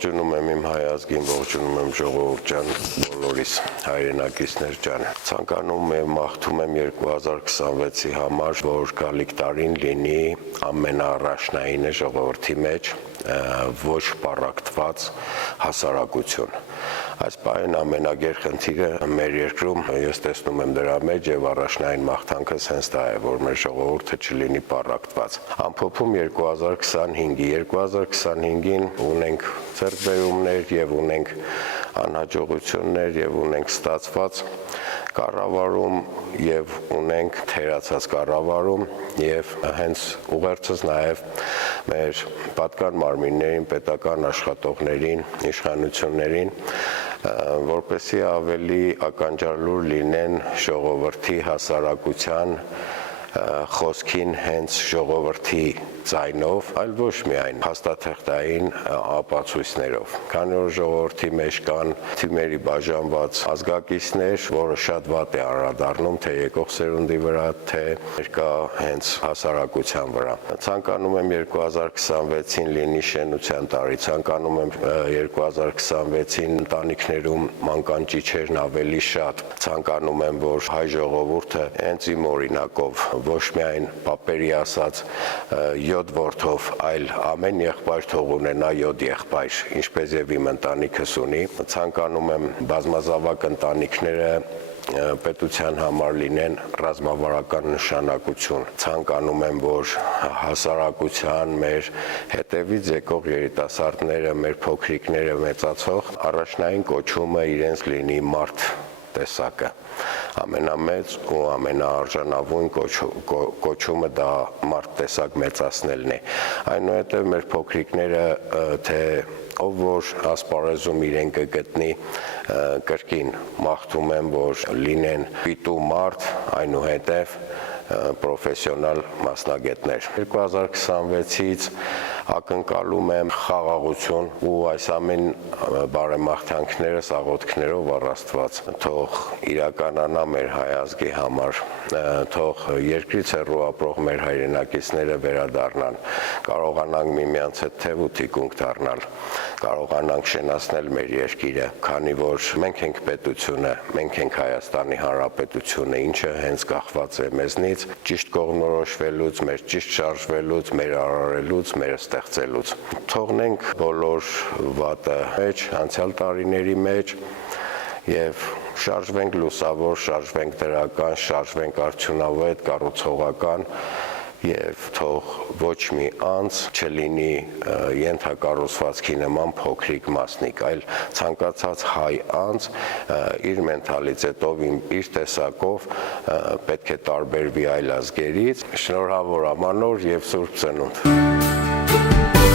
Ողջունում եմ իմ հայ ազգին, ողջունում եմ ժողովուրդ ջան, բոլորիս հայրենակիցներ ջան։ Ցանկանում եմ մաղթում եմ 2026-ի համար, որ գալիք տարին լինի ամենաառաջնայինը ժողովրդի մեջ, ոչ պառակտված հասարակություն։ Այս պահին ամենագեր խնդիրը մեր երկրում ես տեսնում եմ դրա մեջ եւ առաջնային մաղթանքս հենց դա է, որ մեր ժողովուրդը չլինի պառակտված։ Ամփոփում 2025-ին ունենք ձեռքբերումներ եւ ունենք անհաջողություններ եւ ունենք ստացված կառավարում եւ ունենք թերացած կառավարում եւ հենց ուղերձս նաեւ մեր պատկան մարմիններին, պետական աշխատողներին, իշխանություններին, որպեսզի ավելի ականջալուր լինեն ժողովրդի հասարակության խոսքին հենց ժողովրդի ձայնով, այլ ոչ միայն փաստաթղթային ապացույցներով։ Քանի որ ժողովրդի մեջ կան թիմերի բաժանված ազգակիցներ, որը շատ վատ է անդրադառնում թե եկող սերունդի վրա, թե ներկա հենց հասարակության վրա։ Ցանկանում եմ 2026-ին լինի շենության տարի, ցանկանում եմ 2026-ին ընտանիքներում մանկան ճիչերն ավելի շատ, ցանկանում եմ, որ հայ ժողովուրդը հենց իմ օրինակով ոչ միայն պապերի ասած 7 որդով, այլ ամեն եղբայր թող ունենա 7 եղբայր, ինչպես եւ իմ ընտանիքս ունի։ Ցանկանում եմ բազմազավակ ընտանիքները պետության համար լինեն ռազմավարական նշանակություն։ Ցանկանում եմ, որ հասարակության մեր հետևից եկող երիտասարդները, մեր փոքրիկները մեծացող առաջնային կոչումը իրենց լինի մարդ տեսակը։ Ամենամեծ ու ամենաարժանավուն կոչումը դա մարդ տեսակ մեծացնելն է։ Այնուհետև մեր փոքրիկները թե ով որ ասպարեզում իրեն կգտնի կրկին մաղթում եմ, որ լինեն պիտու մարդ, այնուհետև պրոֆեսիոնալ մասնագետներ։ 2026-ից ակնկալում եմ խաղաղություն ու այս ամեն բարեմաղթանքները աղոթքներով առ Աստված թող իրականանա մեր հայ ազգի համար, թող երկրից հեռու ապրող մեր հայրենակիցները վերադառնան, կարողանանք միմյանց հետ թև ու թիկունք դառնալ, կարողանանք շենացնել մեր երկիրը, քանի որ մենք ենք պետությունը, մենք ենք Հայաստանի Հանրապետությունը, ինչը հենց կախված է մեզնից, ճիշտ կողմնորոշվելուց, մեր ճիշտ շարժվելուց, մեր արարելուց, մեր ստեղծելուց։ Թողնենք բոլոր վատը մեջ, անցյալ տարիների մեջ եւ շարժվենք լուսավոր, շարժվենք դրական, շարժվենք արդյունավետ, կառուցողական եւ թող ոչ մի անձ չլինի ենթակառուցվածքի նման փոքրիկ մասնիկ, այլ ցանկացած հայ անձ իր մենթալիտետով, իր տեսակով պետք է տարբերվի այլ ազգերից։ Շնորհավոր ամանոր եւ Սուրբ Ծնունդ։